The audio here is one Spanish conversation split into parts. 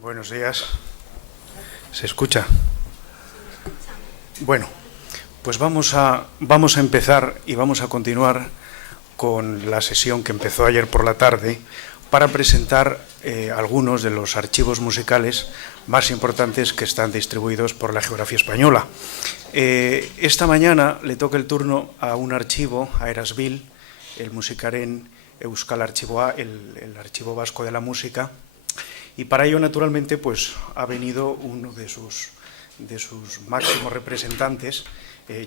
Buenos días. ¿Se escucha? Bueno, pues vamos a empezar y vamos a continuar con la sesión que empezó ayer por la tarde para presentar algunos de los archivos musicales más importantes que están distribuidos por la geografía española. Esta mañana le toca el turno a un archivo, a Erasbil, el Musikaren Euskal Archiboa, el archivo vasco de la música, y para ello, naturalmente, pues ha venido uno de sus máximos representantes,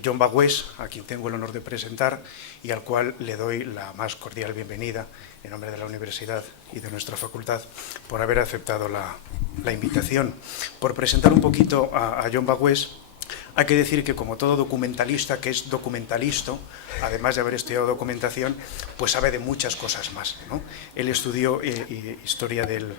Jon Bagués, a quien tengo el honor de presentar y al cual le doy la más cordial bienvenida en nombre de la Universidad y de nuestra facultad por haber aceptado la invitación. Por presentar un poquito a Jon Bagués, hay que decir que, como todo documentalista que es documentalista, además de haber estudiado documentación, pues sabe de muchas cosas más, ¿no? Él estudió historia del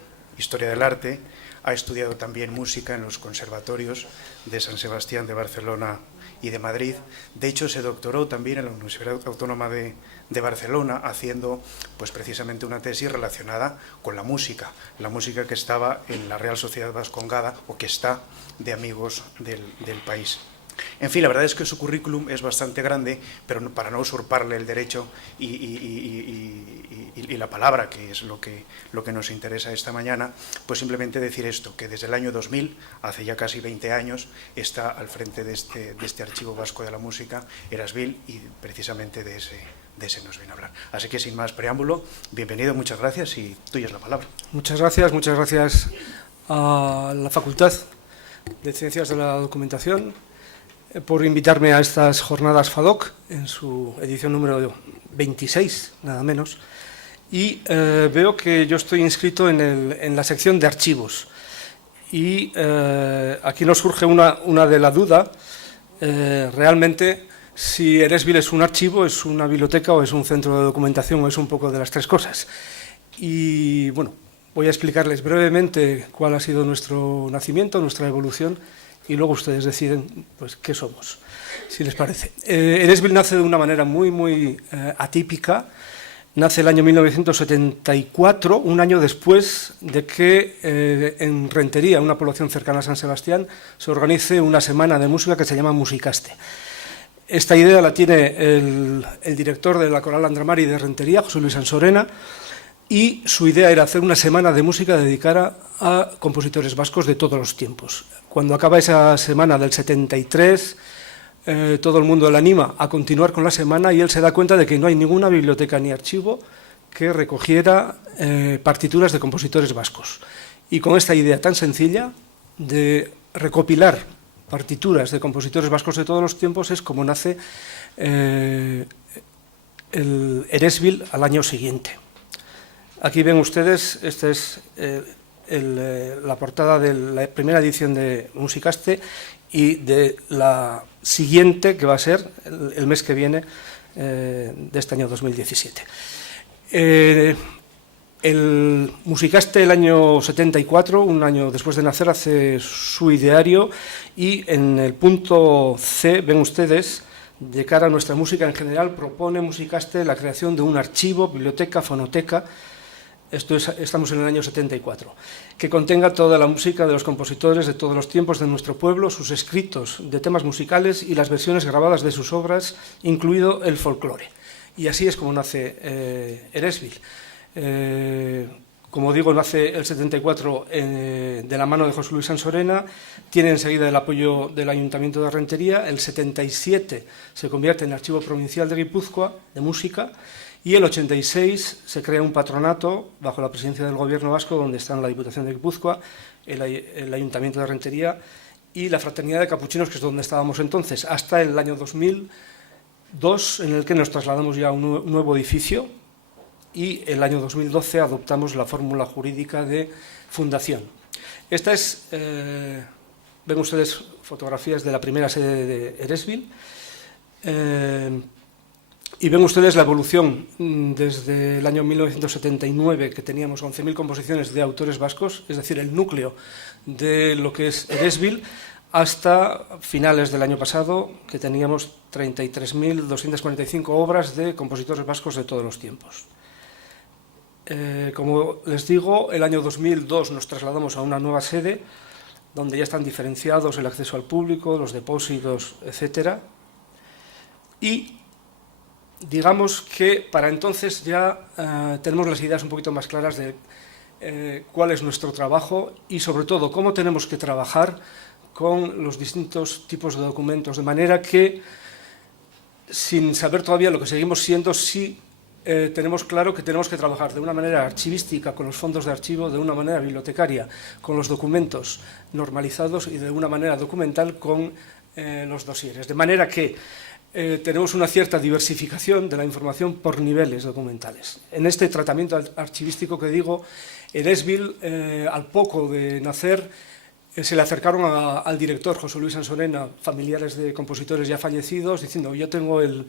arte, ha estudiado también música en los conservatorios de San Sebastián, de Barcelona y de Madrid. De hecho, se doctoró también en la Universidad Autónoma de Barcelona, haciendo pues precisamente una tesis relacionada con la música que estaba en la Real Sociedad Vascongada, o que está, de Amigos del País. En fin, la verdad es que su currículum es bastante grande, pero para no usurparle el derecho y la palabra, que es lo que nos interesa esta mañana, pues simplemente decir esto, que desde el año 2000, hace ya casi 20 años, está al frente de este archivo vasco de la música, Erasbil, y precisamente de ese nos viene a hablar. Así que, sin más preámbulo, bienvenido, muchas gracias, y tuya es la palabra. Muchas gracias a la Facultad de Ciencias de la Documentación por invitarme a estas jornadas FADOC en su edición número 26, nada menos. Y veo que yo estoy inscrito en la sección de archivos. Y aquí nos surge una de la duda, realmente, si Erasbil es un archivo, es una biblioteca o es un centro de documentación, o es un poco de las tres cosas. Y bueno, voy a explicarles brevemente cuál ha sido nuestro nacimiento, nuestra evolución, y luego ustedes deciden pues qué somos, si les parece. Erasbil nace de una manera muy atípica. Nace el año 1974, un año después de que en Rentería, una población cercana a San Sebastián, se organice una semana de música que se llama Musicaste. Esta idea la tiene el director de la Coral Andramari de Rentería, José Luis Ansorena, y su idea era hacer una semana de música dedicada a compositores vascos de todos los tiempos. Cuando acaba esa semana del 73, todo el mundo le anima a continuar con la semana, y él se da cuenta de que no hay ninguna biblioteca ni archivo que recogiera partituras de compositores vascos. Y con esta idea tan sencilla de recopilar partituras de compositores vascos de todos los tiempos es como nace el Erasbil al año siguiente. Aquí ven ustedes, esta es la portada de la primera edición de Musicaste y de la siguiente, que va a ser el mes que viene, de este año 2017. El Musicaste, el año 74, un año después de nacer, hace su ideario, y en el punto C, ven ustedes, de cara a nuestra música en general, propone Musicaste la creación de un archivo, biblioteca, fonoteca. Estamos en el año 74, que contenga toda la música de los compositores de todos los tiempos de nuestro pueblo, sus escritos de temas musicales y las versiones grabadas de sus obras, incluido el folclore. Y así es como nace Erasbil. Como digo, nace el 74 de la mano de José Luis Ansorena, tiene enseguida el apoyo del Ayuntamiento de Rentería. El 77 se convierte en Archivo Provincial de Guipúzcoa de Música, y el 86 se crea un patronato bajo la presidencia del Gobierno vasco, donde están la Diputación de Guipúzcoa, el Ayuntamiento de Rentería y la Fraternidad de Capuchinos, que es donde estábamos entonces, hasta el año 2002, en el que nos trasladamos ya a un nuevo edificio, y el año 2012 adoptamos la fórmula jurídica de fundación. Esta es, ven ustedes fotografías de la primera sede de Erasbil, y ven ustedes la evolución desde el año 1979, que teníamos 11.000 composiciones de autores vascos, es decir, el núcleo de lo que es Erasbil, hasta finales del año pasado, que teníamos 33.245 obras de compositores vascos de todos los tiempos. Como les digo, el año 2002 nos trasladamos a una nueva sede, donde ya están diferenciados el acceso al público, los depósitos, etcétera. Y digamos que para entonces ya tenemos las ideas un poquito más claras de cuál es nuestro trabajo y sobre todo cómo tenemos que trabajar con los distintos tipos de documentos, de manera que, sin saber todavía lo que seguimos siendo, sí tenemos claro que tenemos que trabajar de una manera archivística con los fondos de archivo, de una manera bibliotecaria con los documentos normalizados y de una manera documental con los dosieres. De manera que tenemos una cierta diversificación de la información por niveles documentales. En este tratamiento archivístico que digo, Eresbil, al poco de nacer, se le acercaron al director José Luis Ansonena, familiares de compositores ya fallecidos, diciendo: yo tengo el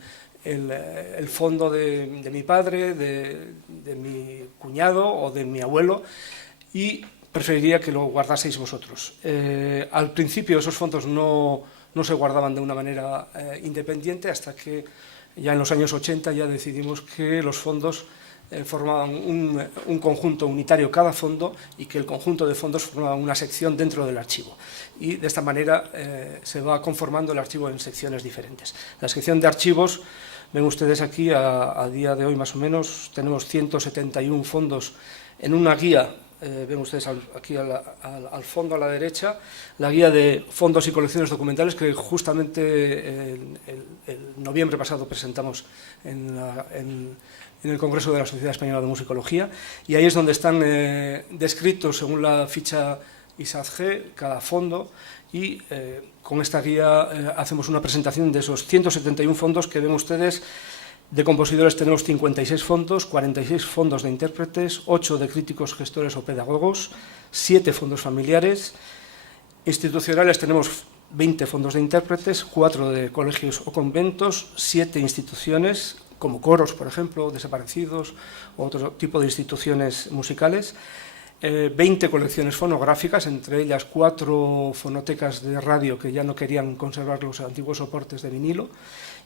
fondo de mi padre, de mi cuñado o de mi abuelo, y preferiría que lo guardaseis vosotros. Al principio esos fondos no se guardaban de una manera independiente, hasta que ya en los años 80 ya decidimos que los fondos formaban un conjunto unitario cada fondo y que el conjunto de fondos formaban una sección dentro del archivo. Y de esta manera se va conformando el archivo en secciones diferentes. La sección de archivos, ven ustedes aquí, a día de hoy más o menos, tenemos 171 fondos en una guía. Ven ustedes aquí al fondo a la derecha, la guía de fondos y colecciones documentales que justamente el noviembre pasado presentamos en el Congreso de la Sociedad Española de Musicología, y ahí es donde están descritos según la ficha ISADG cada fondo, y con esta guía hacemos una presentación de esos 171 fondos que ven ustedes. De compositores tenemos 56 fondos, 46 fondos de intérpretes, 8 de críticos, gestores o pedagogos, 7 fondos familiares. Institucionales tenemos 20 fondos de intérpretes, 4 de colegios o conventos, 7 instituciones, como coros, por ejemplo, desaparecidos, o otro tipo de instituciones musicales, 20 colecciones fonográficas, entre ellas 4 fonotecas de radio que ya no querían conservar los antiguos soportes de vinilo,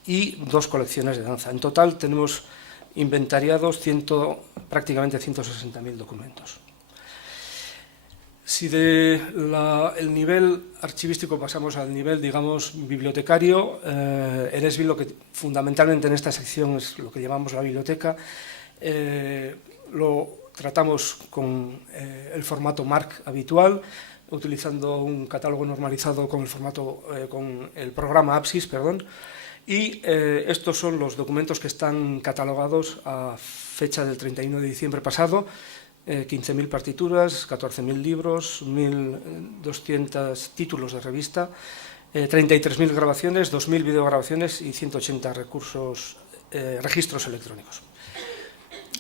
y 2 colecciones de danza. En total tenemos inventariados prácticamente 160.000 documentos. Si del nivel archivístico pasamos al nivel, digamos, bibliotecario, Eresbil, lo que fundamentalmente en esta sección es lo que llamamos la biblioteca, lo tratamos con el formato MARC habitual, utilizando un catálogo normalizado con el programa APSIS, y estos son los documentos que están catalogados a fecha del 31 de diciembre pasado: 15.000 partituras, 14.000 libros, 1.200 títulos de revista, 33.000 grabaciones, 2.000 videograbaciones y 180 registros electrónicos.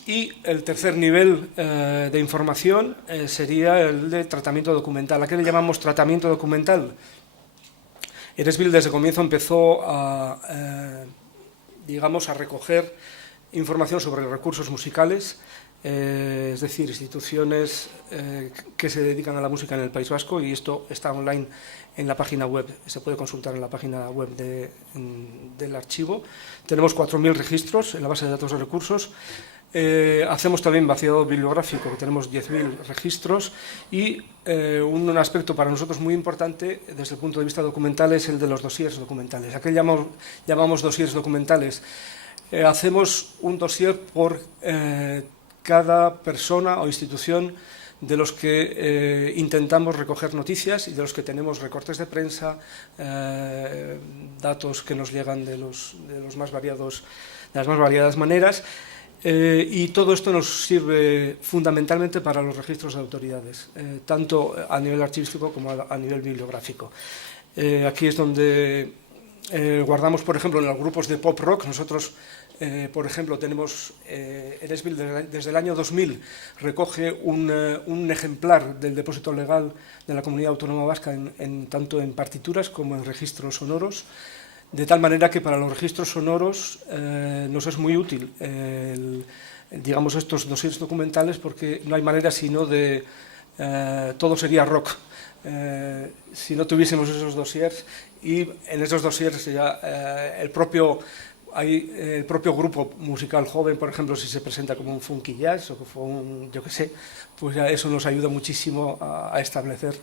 Y el tercer nivel de información sería el de tratamiento documental. ¿A qué le llamamos tratamiento documental? Eresbil desde el comienzo empezó a recoger información sobre recursos musicales, es decir, instituciones que se dedican a la música en el País Vasco, y esto está online en la página web, se puede consultar en la página web del archivo. Tenemos 4.000 registros en la base de datos de recursos. Hacemos también vaciado bibliográfico, que tenemos 10.000 registros, y un aspecto para nosotros muy importante desde el punto de vista documental es el de los dosieres documentales. ¿A qué llamamos dosieres documentales? Hacemos un dosier por cada persona o institución de los que intentamos recoger noticias y de los que tenemos recortes de prensa, datos que nos llegan de las más variadas maneras. Y todo esto nos sirve fundamentalmente para los registros de autoridades, tanto a nivel archivístico como a nivel bibliográfico. Aquí es donde guardamos, por ejemplo, en los grupos de pop rock. Nosotros, por ejemplo, tenemos Eresbil desde el año 2000 recoge un ejemplar del depósito legal de la Comunidad Autónoma Vasca tanto en partituras como en registros sonoros, de tal manera que para los registros sonoros nos es muy útil digamos, estos dosieres documentales, porque no hay manera sino de todo sería rock si no tuviésemos esos dosiers, y en esos dosiers ya el propio hay el propio grupo musical joven, por ejemplo, si se presenta como un funky jazz o como un, yo qué sé, pues ya eso nos ayuda muchísimo a establecer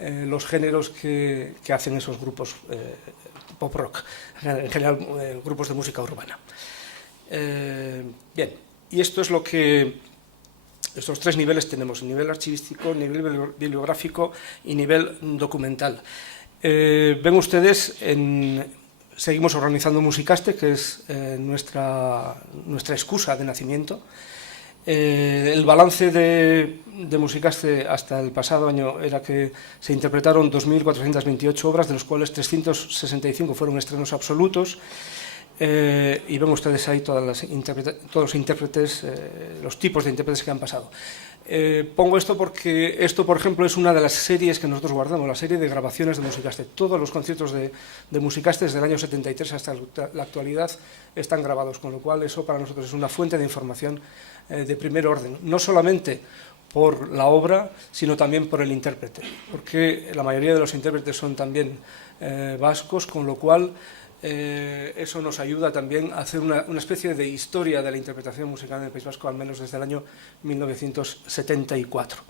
los géneros que hacen esos grupos pop rock, en general grupos de música urbana. Bien, y esto es lo que... Estos tres niveles tenemos: nivel archivístico, nivel bibliográfico y nivel documental. Ven ustedes, seguimos organizando Musicaste, que es nuestra excusa de nacimiento. El balance de Musicaste hasta el pasado año era que se interpretaron 2.428 obras, de los cuales 365 fueron estrenos absolutos. Y ven ustedes ahí todos los intérpretes, los tipos de intérpretes que han pasado. Pongo esto porque esto, por ejemplo, es una de las series que nosotros guardamos, la serie de grabaciones de Musicaste. Todos los conciertos de Musicaste desde el año 73 hasta la actualidad están grabados, con lo cual eso para nosotros es una fuente de información de primer orden, no solamente por la obra, sino también por el intérprete, porque la mayoría de los intérpretes son también vascos, con lo cual eso nos ayuda también a hacer una especie de historia de la interpretación musical en el País Vasco, al menos desde el año 1974.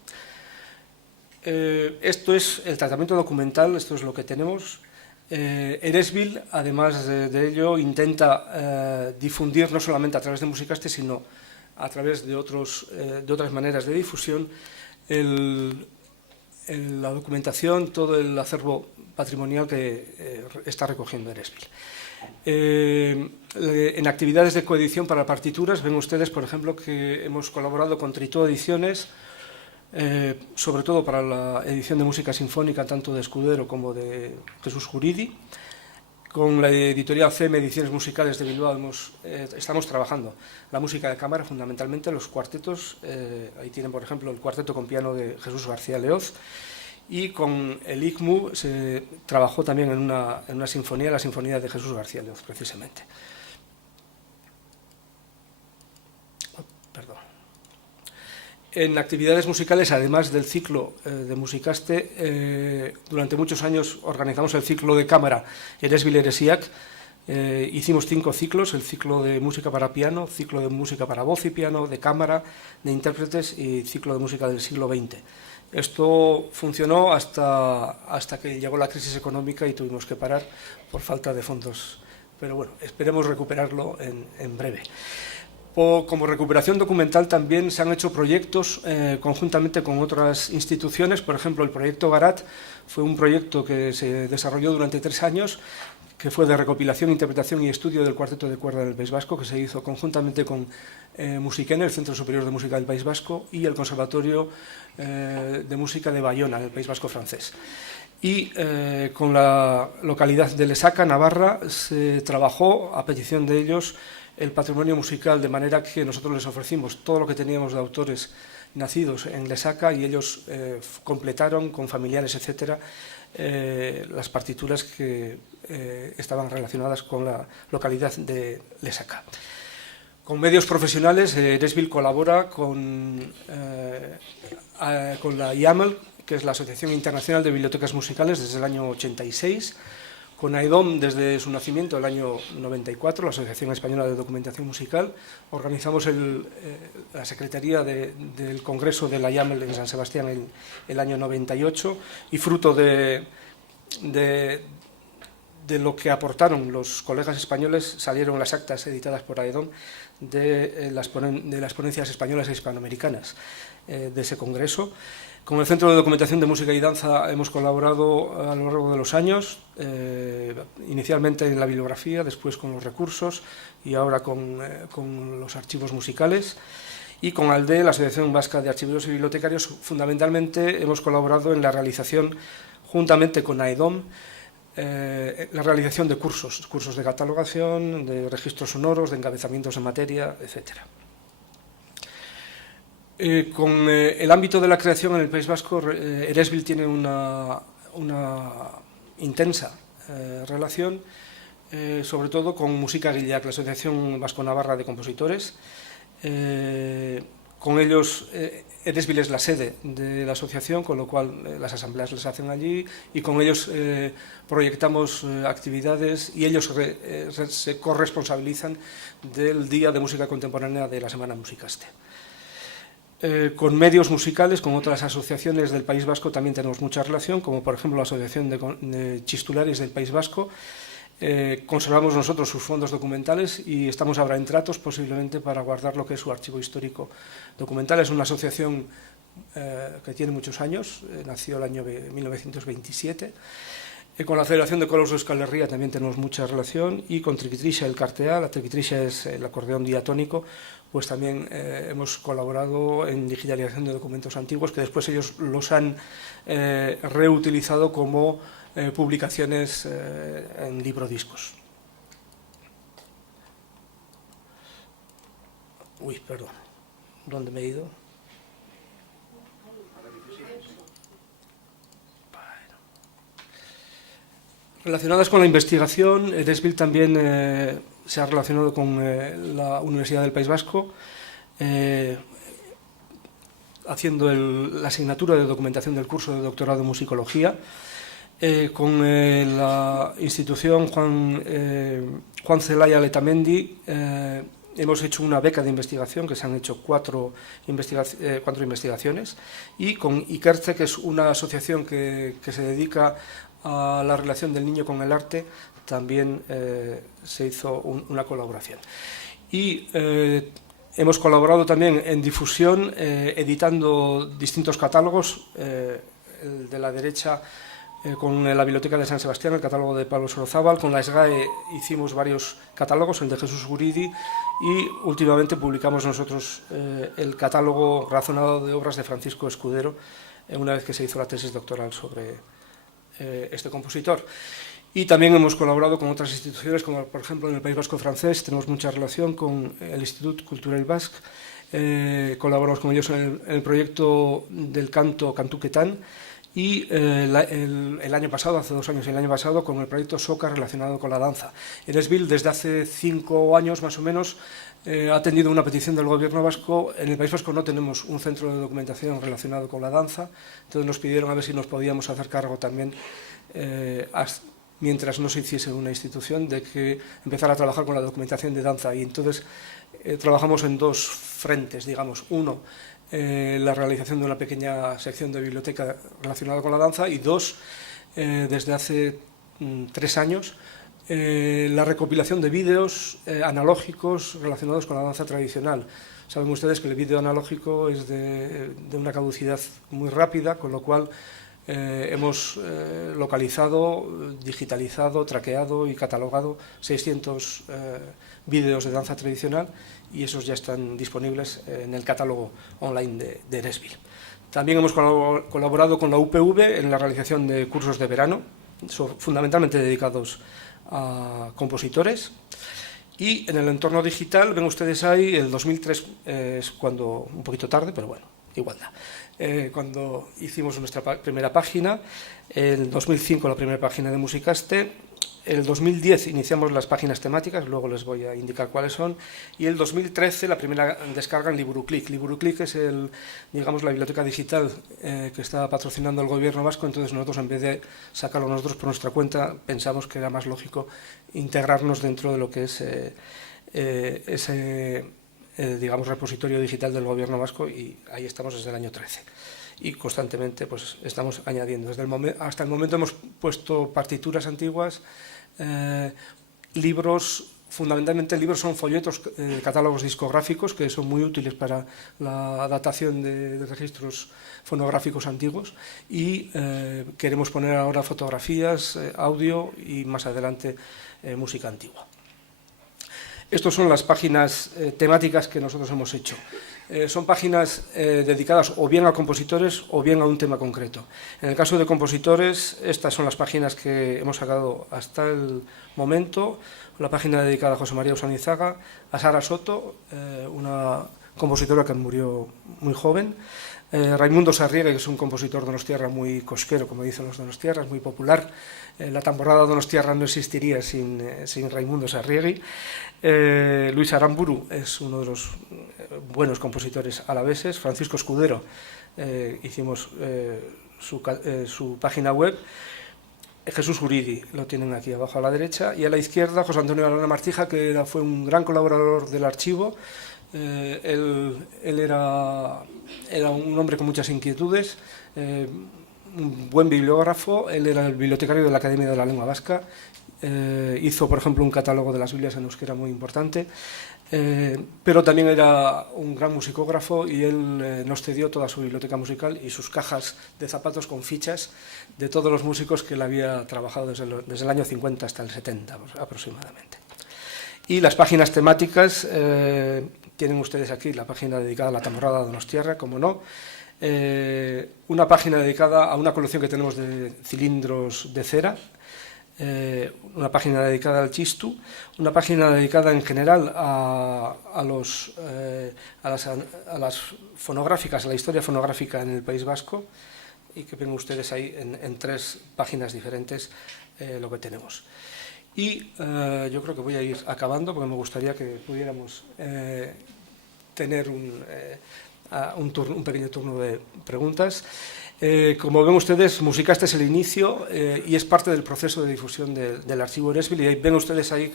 Esto es el tratamiento documental, esto es lo que tenemos. Eresbil, además de ello, intenta difundir no solamente a través de Musicaste, sino a través de otras maneras de difusión, la documentación, todo el acervo patrimonial que está recogiendo Eresbil. En actividades de coedición para partituras, ven ustedes, por ejemplo, que hemos colaborado con Tritó Ediciones, sobre todo para la edición de música sinfónica, tanto de Escudero como de Jesús Guridi. Con la editorial CEM Ediciones Musicales de Bilbao estamos trabajando la música de cámara, fundamentalmente los cuartetos. Ahí tienen, por ejemplo, el cuarteto con piano de Jesús García Leoz. Y con el ICMU se trabajó también en una sinfonía, la Sinfonía de Jesús García Leoz, precisamente. Perdón. En actividades musicales, además del ciclo de Musicaste, durante muchos años organizamos el ciclo de cámara Eresbil Eresiak. Hicimos 5 ciclos: el ciclo de música para piano, ciclo de música para voz y piano, de cámara, de intérpretes y ciclo de música del siglo XX. Esto funcionó hasta que llegó la crisis económica y tuvimos que parar por falta de fondos. Pero bueno, esperemos recuperarlo en breve. Como recuperación documental también se han hecho proyectos conjuntamente con otras instituciones. Por ejemplo, el proyecto Garat fue un proyecto que se desarrolló durante 3 años, que fue de recopilación, interpretación y estudio del cuarteto de cuerda del País Vasco, que se hizo conjuntamente con Musiquene, el Centro Superior de Música del País Vasco, y el Conservatorio de Música de Bayona, del País Vasco francés. Y con la localidad de Lesaca, Navarra, se trabajó, a petición de ellos, el patrimonio musical, de manera que nosotros les ofrecimos todo lo que teníamos de autores nacidos en Lesaca y ellos completaron con familiares, etcétera, las partituras que estaban relacionadas con la localidad de Lesaca. Con medios profesionales, Eresbil colabora con la IAML, que es la Asociación Internacional de Bibliotecas Musicales, desde el año 86, con AEDOM desde su nacimiento, el año 94, la Asociación Española de Documentación Musical. Organizamos la Secretaría del Congreso de la IAML en San Sebastián en el año 98, y fruto de lo que aportaron los colegas españoles salieron las actas editadas por AEDOM de las ponencias españolas e hispanoamericanas de ese congreso. Con el Centro de Documentación de Música y Danza hemos colaborado a lo largo de los años, inicialmente en la bibliografía, después con los recursos y ahora con los archivos musicales. Y con ALDE, la Asociación Vasca de Archiveros y Bibliotecarios, fundamentalmente hemos colaborado en la realización, juntamente con AEDOM, la realización de cursos de catalogación, de registros sonoros, de encabezamientos en materia, etcétera. Con el ámbito de la creación en el País Vasco, Eresbil tiene una intensa relación, sobre todo con Musika Gileak, la Asociación Vasco-Navarra de Compositores, Con ellos, Eresbil es la sede de la asociación, con lo cual las asambleas las hacen allí, y con ellos proyectamos actividades y ellos se corresponsabilizan del Día de Música Contemporánea de la Semana Musicaste. Con medios musicales, con otras asociaciones del País Vasco también tenemos mucha relación, como por ejemplo la Asociación de Chistularis del País Vasco. Conservamos nosotros sus fondos documentales y estamos ahora en tratos posiblemente para guardar lo que es su archivo histórico documental. Es una asociación que tiene muchos años, nació el año 1927. Con la Federación de Coros de Euskal Herria también tenemos mucha relación, y con Triquitrisha el Cartea, la Triquitrisha es el acordeón diatónico, pues también hemos colaborado en digitalización de documentos antiguos que después ellos los han reutilizado como publicaciones en librodiscos. Uy, perdón, ¿dónde me he ido? Bueno. Relacionadas con la investigación, Eresbil también se ha relacionado con la Universidad del País Vasco, haciendo la asignatura de documentación del curso de doctorado en musicología. Con la institución Juan Zelaya Letamendi hemos hecho una beca de investigación, que se han hecho cuatro investigaciones, y con Ikertze, que es una asociación que se dedica a la relación del niño con el arte, también se hizo una colaboración. Y hemos colaborado también en difusión, editando distintos catálogos, el de la derecha, con la Biblioteca de San Sebastián, el catálogo de Pablo Sorozábal. Con la SGAE hicimos varios catálogos, el de Jesús Guridi, y últimamente publicamos nosotros el catálogo razonado de obras de Francisco Escudero, una vez que se hizo la tesis doctoral sobre este compositor. Y también hemos colaborado con otras instituciones, como por ejemplo en el País Vasco francés tenemos mucha relación con el Institut Culturel Basque, colaboramos con ellos en el proyecto del canto Cantuquetán, y el año pasado, hace 2 años, el año pasado, con el proyecto SOCA relacionado con la danza. Eresbil, desde hace 5 años más o menos, ha atendido una petición del gobierno vasco. En el País Vasco no tenemos un centro de documentación relacionado con la danza, entonces nos pidieron a ver si nos podíamos hacer cargo también, mientras no se hiciese una institución, de que empezar a trabajar con la documentación de danza. Y entonces trabajamos en 2 frentes, digamos. Uno, la realización de una pequeña sección de biblioteca relacionada con la danza, y 2, desde hace 3 años, la recopilación de vídeos analógicos relacionados con la danza tradicional. Saben ustedes que el vídeo analógico es de una caducidad muy rápida, con lo cual hemos localizado, digitalizado, traqueado y catalogado 600 vídeos de danza tradicional, y esos ya están disponibles en el catálogo online de Eresbil. También hemos colaborado con la UPV en la realización de cursos de verano, fundamentalmente dedicados a compositores. Y en el entorno digital, ven ustedes ahí, el 2003 es cuando, un poquito tarde, pero bueno, igual da. Cuando hicimos nuestra primera página, el 2005 la primera página de Musicaste, el 2010 iniciamos las páginas temáticas, luego les voy a indicar cuáles son, y el 2013 la primera descarga en Liburuclick. Liburuclick es digamos, la biblioteca digital que está patrocinando el gobierno vasco. Entonces nosotros, en vez de sacarlo nosotros por nuestra cuenta, pensamos que era más lógico integrarnos dentro de lo que es ese digamos, repositorio digital del gobierno vasco, y ahí estamos desde el año 13. Y constantemente pues estamos añadiendo. Hasta el momento hemos puesto partituras antiguas, libros, fundamentalmente libros son folletos, catálogos discográficos, que son muy útiles para la datación de registros fonográficos antiguos, y queremos poner ahora fotografías, audio, y más adelante música antigua. Estas son las páginas temáticas que nosotros hemos hecho. Son páginas dedicadas o bien a compositores o bien a un tema concreto. En el caso de compositores, estas son las páginas que hemos sacado hasta el momento. La página dedicada a José María Usanizaga, a Sara Soto, una compositora que murió muy joven, Raimundo Sarriegi, que es un compositor donostiarra muy cosquero, como dicen los donostiarras, muy popular. La temporada donostiarra no existiría sin Raimundo Sarriegi. Luis Aramburu es uno de los buenos compositores alaveses. Francisco Escudero, hicimos su página web. Jesús Uridi, lo tienen aquí abajo a la derecha, y a la izquierda José Antonio Alana Martija, que fue un gran colaborador del archivo. Él era un hombre con muchas inquietudes, un buen bibliógrafo. Él era el bibliotecario de la Academia de la Lengua Vasca. Hizo, por ejemplo, un catálogo de las Biblias en euskera muy importante, pero también era un gran musicógrafo, y él nos cedió toda su biblioteca musical y sus cajas de zapatos con fichas de todos los músicos que él había trabajado desde el año 50 hasta el 70 aproximadamente. Y las páginas temáticas, tienen ustedes aquí la página dedicada a la temporada donostiarra, como no, una página dedicada a una colección que tenemos de cilindros de cera, una página dedicada al chistu, una página dedicada en general a las fonográficas, a la historia fonográfica en el País Vasco, y que ven ustedes ahí en 3 páginas diferentes lo que tenemos. Y yo creo que voy a ir acabando, porque me gustaría que pudiéramos tener un pequeño turno de preguntas. Como ven ustedes, Musicaste es el inicio y es parte del proceso de difusión del archivo Eresbil, y ahí ven ustedes ahí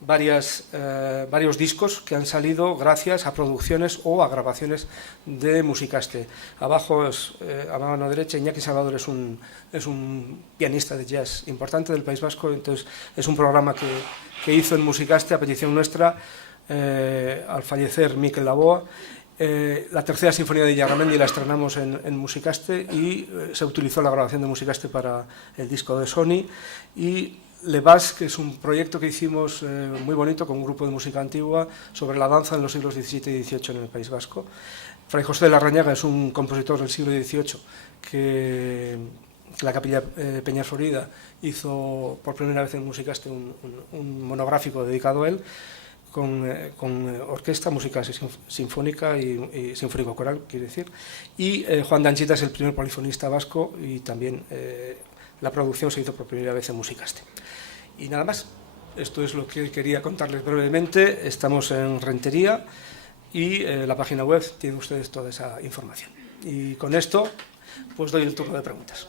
varios discos que han salido gracias a producciones o a grabaciones de Musicaste. Abajo, a mano derecha, Iñaki Salvador es un pianista de jazz importante del País Vasco. Entonces es un programa que hizo en Musicaste a petición nuestra al fallecer Mikel Laboa. La tercera sinfonía de Illarramendi la estrenamos en Musicaste, y se utilizó la grabación de Musicaste para el disco de Sony. Y Le Bas, que es un proyecto que hicimos muy bonito con un grupo de música antigua sobre la danza en los siglos XVII y XVIII en el País Vasco. Fray José de Larrañaga es un compositor del siglo XVIII que la Capilla Peña Florida hizo por primera vez en Musicaste un monográfico dedicado a él, con orquesta, música sinfónica y sinfónico coral, quiere decir. Y Juan Danchita es el primer polifonista vasco, y también la producción se hizo por primera vez en Musicaste. Y nada más, esto es lo que quería contarles brevemente. Estamos en Rentería, y la página web tiene ustedes toda esa información. Y con esto pues doy el turno de preguntas.